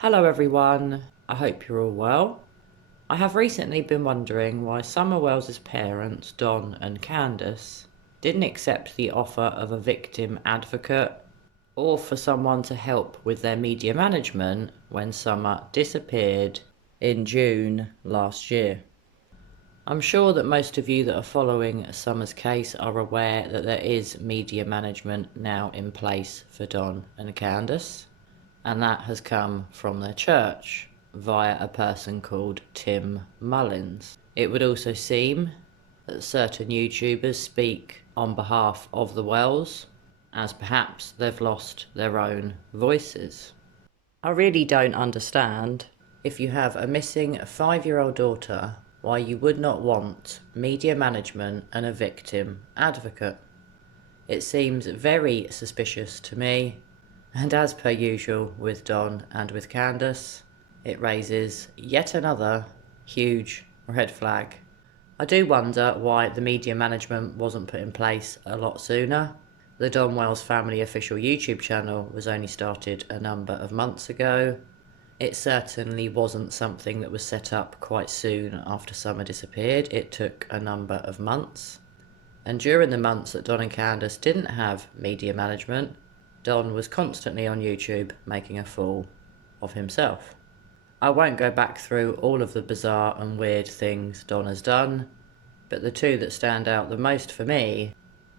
Hello everyone, I hope you're all well. I have recently been wondering why SummerWells' parents, Don and Candus, didn't accept the offer of a victim advocate or for someone to help with their media management when Summer disappeared in June last year. I'm sure that most of you that are following Summer's case are aware that there is media management now in place for Don and Candus, and that has come from their church via a person called Tim Mullins. It would also seem that certain YouTubers speak on behalf of the Wells, as perhaps they've lost their own voices. I really don't understand, if you have a missing 5-year-old daughter, why you would not want media management and a victim advocate. It seems very suspicious to me, and as per usual with Don and with Candus, it raises yet another huge red flag. I do wonder why the media management wasn't put in place a lot sooner. The DonWells family official YouTube channel was only started a number of months ago. It certainly wasn't something that was set up quite soon after Summer disappeared. It took a number of months. And during the months that Don and Candus didn't have media management, Don was constantly on YouTube making a fool of himself. I won't go back through all of the bizarre and weird things Don has done, but the two that stand out the most for me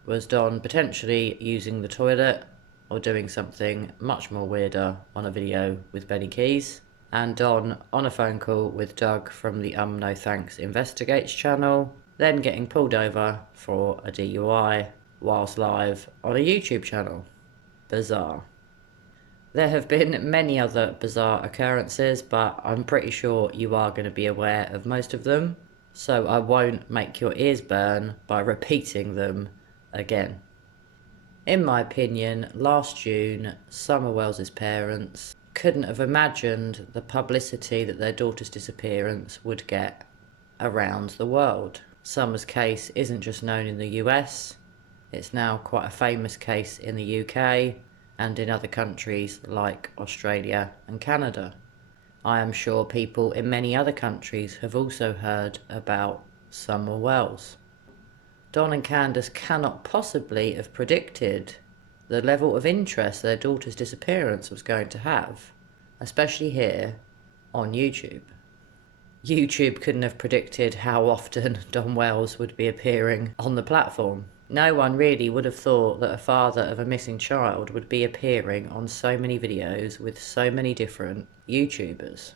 was Don potentially using the toilet or doing something much more weirder on a video with Benny Keys, and Don on a phone call with Doug from the No Thanks Investigates channel, then getting pulled over for a DUI whilst live on a YouTube channel. Bizarre. There have been many other bizarre occurrences, but I'm pretty sure you are going to be aware of most of them, so I won't make your ears burn by repeating them again. In my opinion, last June, SummerWells' parents couldn't have imagined the publicity that their daughter's disappearance would get around the world. Summer's case isn't just known in the US, it's now quite a famous case in the UK and in other countries like Australia and Canada. I am sure people in many other countries have also heard about SummerWells. Don and Candus cannot possibly have predicted the level of interest their daughter's disappearance was going to have, especially here on YouTube. YouTube couldn't have predicted how often DonWells would be appearing on the platform. No one really would have thought that a father of a missing child would be appearing on so many videos with so many different YouTubers.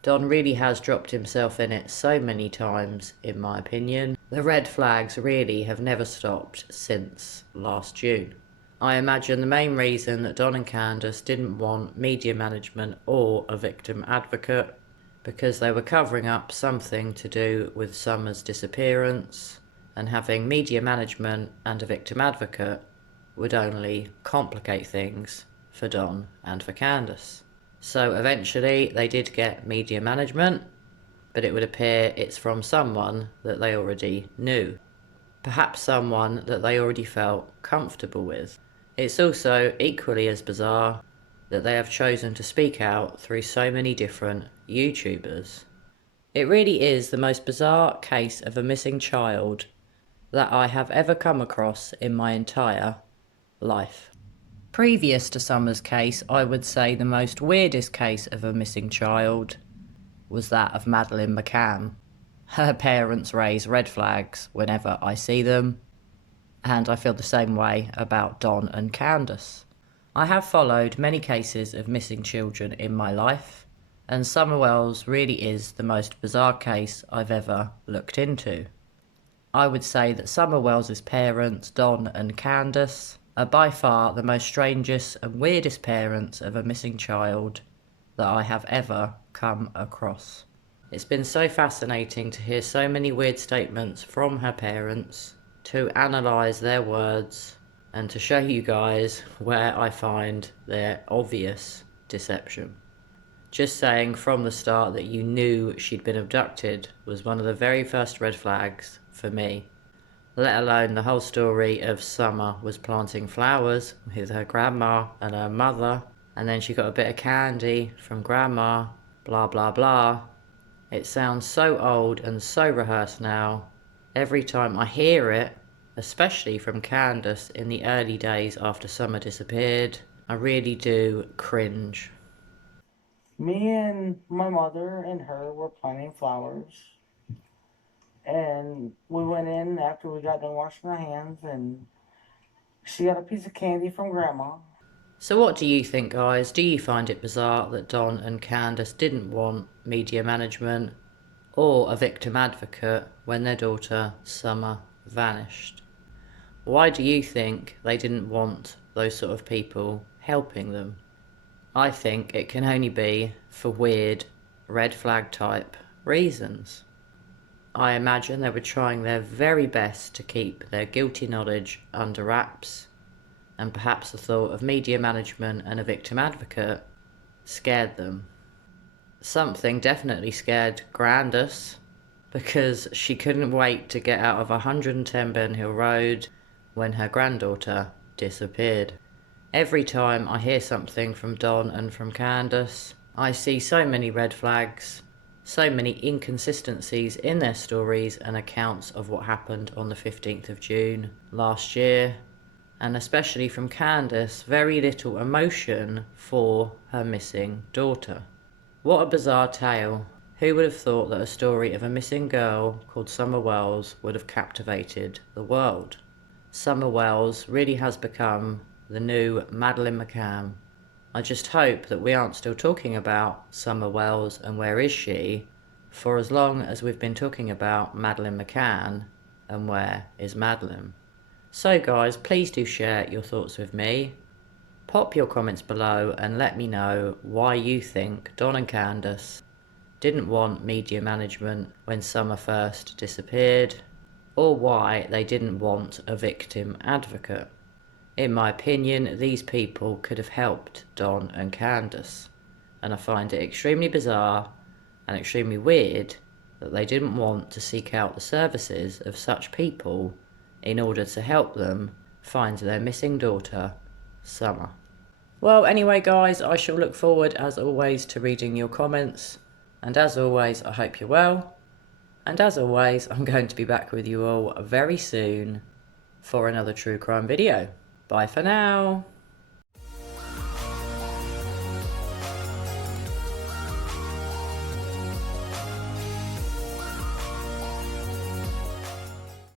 Don really has dropped himself in it so many times, in my opinion. The red flags really have never stopped since last June. I imagine the main reason that Don and Candus didn't want media management or a victim advocate because they were covering up something to do with Summer's disappearance, and having media management and a victim advocate would only complicate things for Don and for Candus. So eventually they did get media management, but it would appear it's from someone that they already knew. Perhaps someone that they already felt comfortable with. It's also equally as bizarre that they have chosen to speak out through so many different YouTubers. It really is the most bizarre case of a missing child that I have ever come across in my entire life. Previous to Summer's case, I would say the most weirdest case of a missing child was that of Madeleine McCann. Her parents raise red flags whenever I see them, and I feel the same way about Don and Candus. I have followed many cases of missing children in my life, and SummerWells really is the most bizarre case I've ever looked into. I would say that SummerWells' parents, Don and Candus, are by far the most strangest and weirdest parents of a missing child that I have ever come across. It's been so fascinating to hear so many weird statements from her parents, to analyse their words, and to show you guys where I find their obvious deception. Just saying from the start that you knew she'd been abducted was one of the very first red flags for me. Let alone the whole story of Summer was planting flowers with her grandma and her mother and then she got a bit of candy from Grandma, blah blah blah. It sounds so old and so rehearsed now. Every time I hear it, especially from Candus in the early days after Summer disappeared, I really do cringe. Me and my mother and her were planting flowers. And we went in after we got done washing our hands, and she got a piece of candy from Grandma. So what do you think, guys? Do you find it bizarre that Don and Candus didn't want media management or a victim advocate when their daughter, Summer, vanished? Why do you think they didn't want those sort of people helping them? I think it can only be for weird, red flag type reasons. I imagine they were trying their very best to keep their guilty knowledge under wraps, and perhaps the thought of media management and a victim advocate scared them. Something definitely scared Grandus, because she couldn't wait to get out of 110 Ben Hill Road when her granddaughter disappeared. Every time I hear something from Don and from Candus, I see so many red flags, so many inconsistencies in their stories and accounts of what happened on the 15th of June last year, and especially from Candus, very little emotion for her missing daughter. What a bizarre tale. Who would have thought that a story of a missing girl called SummerWells would have captivated the world? SummerWells really has become the new Madeleine McCann. I just hope that we aren't still talking about SummerWells and where is she for as long as we've been talking about Madeleine McCann and where is Madeleine. So guys, please do share your thoughts with me. Pop your comments below and let me know why you think Don and Candus didn't want media management when Summer first disappeared, or why they didn't want a victim advocate. In my opinion, these people could have helped Don and Candus, and I find it extremely bizarre and extremely weird that they didn't want to seek out the services of such people in order to help them find their missing daughter, Summer. Well, anyway guys, I shall look forward as always to reading your comments, and as always I hope you're well, and as always I'm going to be back with you all very soon for another true crime video. Bye for now.